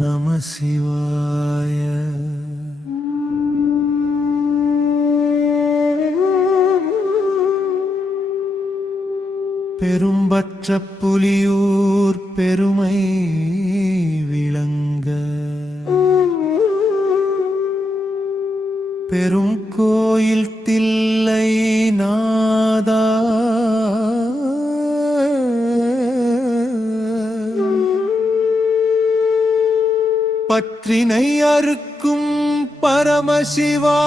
நம சிவாய. பெரும்பற்ற புலியூர் பெருமை விளங்க பெரும் கோயில் தில்லை நாதா பற்றினை அறுக்கும் பரமசிவா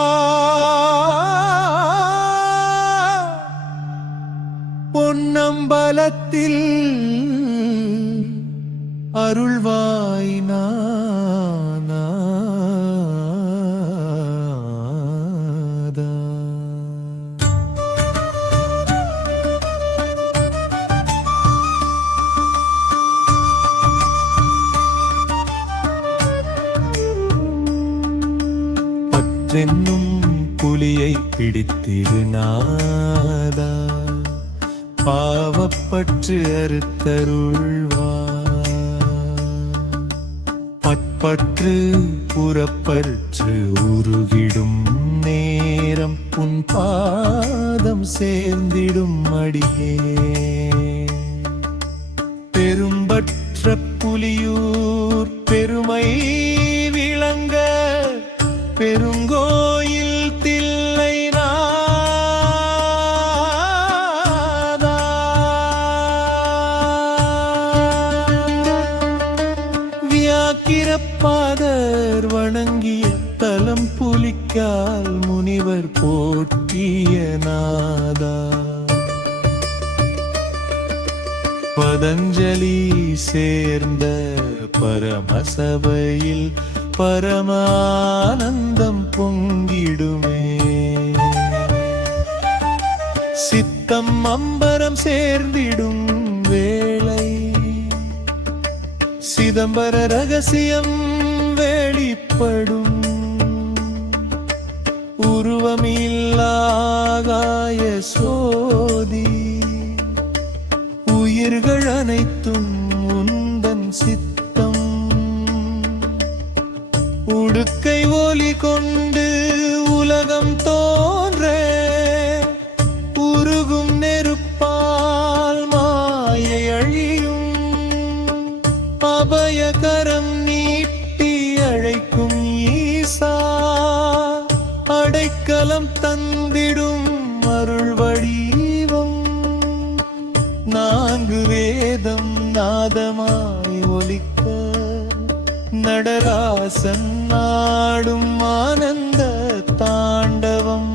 பொன்னம்பலத்தில் அருள்வாய் நாதா. பற்றென்னும் புலியை பிடித்திடு நாதா, பாவப்பற்று அறுத்தருள்வாய். பற்பற்று புறப்பற்று உருகிடும் நேரம் உன் பாதம் சேர்ந்திடும் அடியே. பெரும்பற்ற புலியூர் பெருமை விளங்க பெருங்கோயில் தில்லை நாதா. வியாக்கிரபாதர் வணங்கிய தலம் புலிக்கால் முனிவர் போற்றிய நாதா. பதஞ்சலி சேர்ந்த பரமசபையில் பரமானந்தம் பொங்கிடுமே. சித்தம் அம்பரம் சேர்ந்திடும் வேளை சிதம்பர ரகசியம் வெளிப்படும். உருவமில்லாகாய சோதி உயிர்கள் அனைத்தும் உந்தன் சித்தம். உடுக்கை ஒலி கொண்டு உலகம் தோன்ற உருகும் நெருப்பால் மாயை அழியும். அபயகரம் நீட்டி அழைக்கும் ஈசா, அடைக்கலம் தந்திடும் அருள் வடிவம். நான்கு வேதம் நாதமாய் ஒலிக்க நடராசன் நாடும் ஆனந்த தாண்டவம்.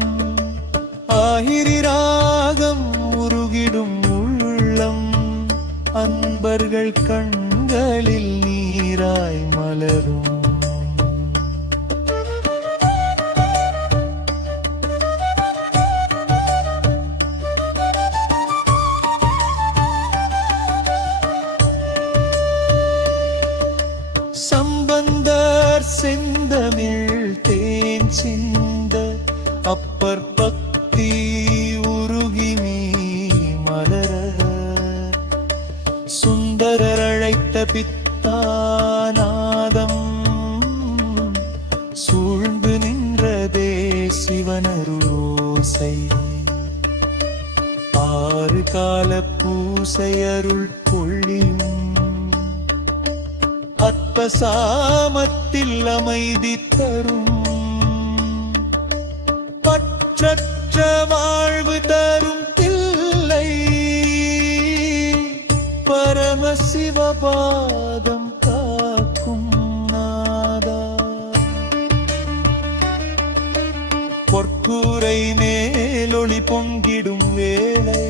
ஆகிரி ராகம் உருகிடும் உள்ளம், அன்பர்கள் கண்களில் நீராய் மலரும். சம்பந்தர் செந்தமிழ் தேன் சிந்த அப்பர் பக்தி உருகி நீ மலர. சுந்தரர் அழைத்த பித்தாநாதம் சூழ்ந்து நின்றதே சிவனருளோசை. ஆறு கால பூசை அருள் கொள்ளியும் அற்பசாமத்தில் அமைதி தரும். பற்றற்ற வாழ்வு தரும் தில்லை பரமசிவபாதம் காக்கும் நாதா. பொற்கூரை மேலொளி பொங்கிடும் வேளை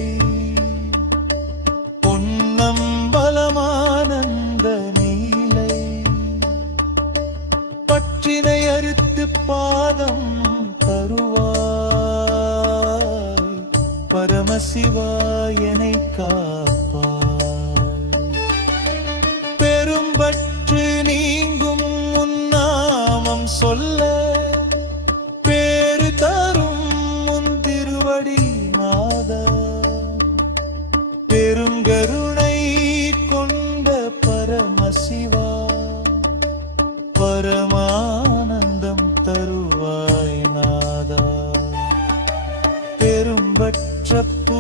பொன்னம்பலமானந்த பற்றினை அறுத்து பாதம் தருவாய். பரமசிவாயனை காப்பாய். பெரும்பற்று நீங்கும் உன் நாமம் சொல்ல பேரு தரும் உன் திருவடி நாதா. பெருங்கருணை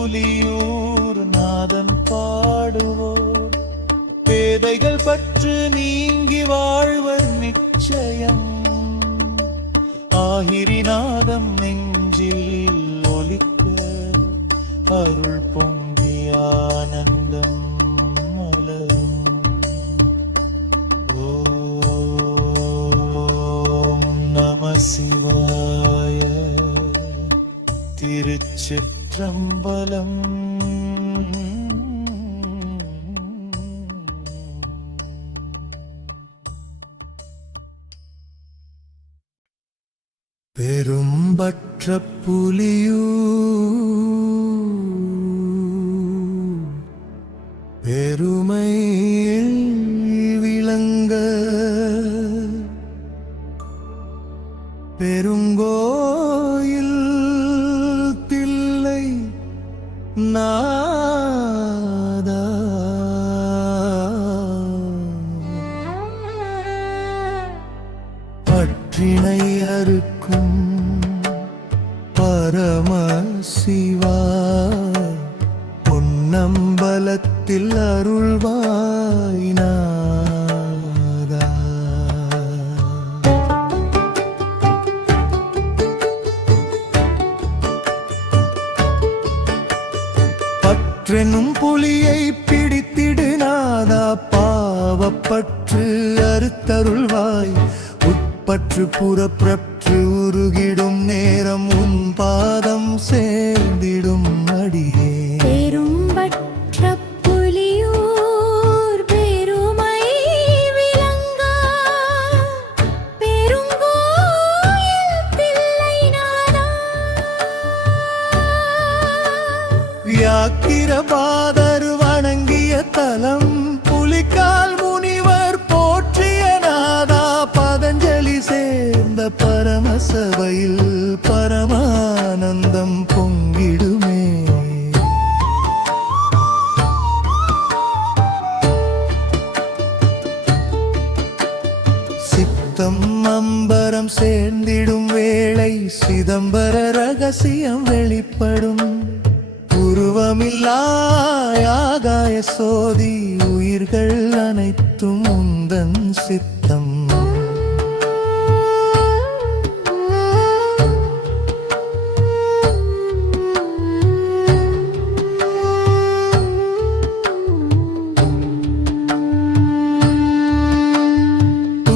புலியூர் நாதன் பாடுவோர் பேதைகள் பற்று நீங்கி வாழ்வர் நிச்சயம். ஆகிரிநாதம் நெஞ்சில் ஒலிக்க அருள் பொங்கி ஆனந்தம் மலரும். ஓம் நம சிவாய. திருச்சிற்றம்பலம். பெரும்பற்ற புலியூர் பெருமையில் விளங்க பெருங்கோயில் தில்லை நாதா. பற்றினை அறுக்கும் பரமசிவா பொன்னம்பலத்தில் அருள்வாய் நாதா. பற்றெனும் புலியை பிடித்திடு நாதா. பாவப்பற்று அறுத்தருள்வாய். உட்பற்று புறப்பற்று உருகிடும் நேரம் உன் பாதம் சேர்ந்திடும் அடியே. பெரும்பற்ற புலியூர் பெருமை விளங்க பெருங்கோயில் தில்லை நாதா. வியாக்கிரபாதர் வணங்கிய தலம் புலிக்கால் முனிவர் போற்றிய நாதா. பதஞ்சலி சேர்ந்த பரமசபையில் பரமானந்தம் பொங்கிடுமே. சித்தம் அம்பரம் சேர்ந்திடும் வேளை சிதம்பர ரகசியம் வெளிப்படும். உருவமில்லாயாகாய சோதி உயிர்கள் அனைத்தும் உந்தன் சித்தம்.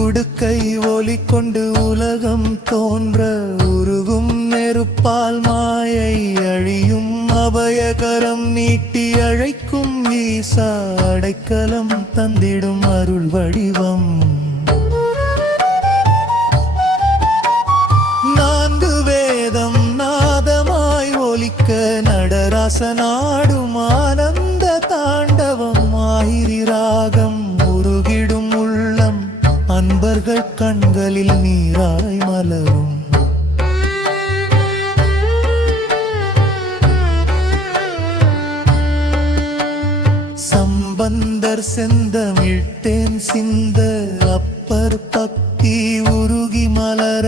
உடுக்கை ஒலி கொண்டு உலகம் தோன்ற உருகும் நெருப்பால் மாயை அழியும். அபயகரம் நீட்டி அழைக்கும் ஈசா அடைக்கலம் தந்திடும் அருள் வடிவம். நான்கு வேதம் நாதமாய் ஒலிக்க நடராசனாடும் ஆனந்த தாண்டவம். ஆயிரி ராகம் உருகிடும் உள்ளம் அன்பர்கள் கண்களில் நீராய் மலரும். சம்பந்தர் செந்தமிழ்த்தேன் சிந்த அப்பர் பக்தி உருகி மலர.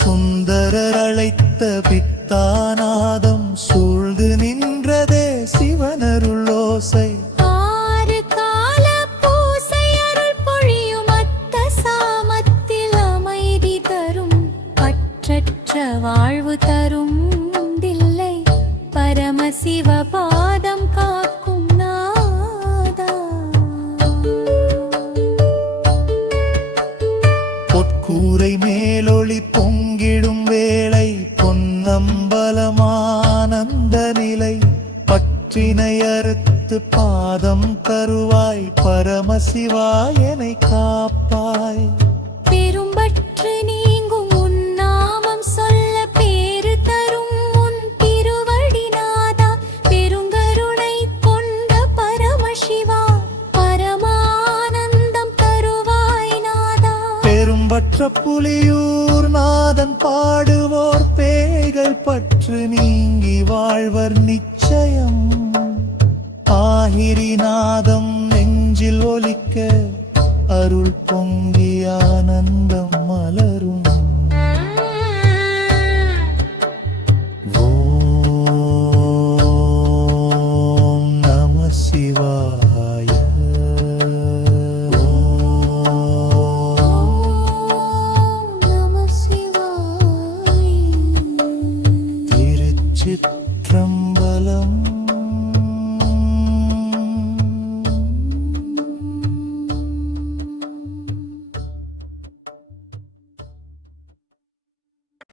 சுந்தரர் அழைத்த பித்தாநாதம் சூழ்ந்து நின்றதே சிவனருளோசை. ஆறு கால பூசை அருள் பொழியும் அத்த சாமத்தில் அமைதி தரும். பற்றற்ற வாழ்வு தரும் தில்லை பரமசிவ பாதம் காக்கும் நாதா. பொற்கூரை மேலொளி பொங்கிடும் வேளை பொன்னம்பலமானந்த நிலை. பற்றினை அறுத்து பாதம் தருவாய் பரமசிவாயனை காப்பாய். பெரும்பற்று நீங்கும் உன் நாமம் சொல்ல பேரு தரும் உன் திருவடி நாதா. பெருங்கருணை கொண்ட பரமசிவா பரமானந்தம் தருவாய் நாதா. பெரும்பற்ற புலியூர் நாதன் பாடுவோர் பேய்கள் பற்று நீங்கி வாழ்வர் நிச்சயம். ஆகிரிநாதம் நெஞ்சில் ஒலிக்க அருள் பொங்கி ஆனந்தம்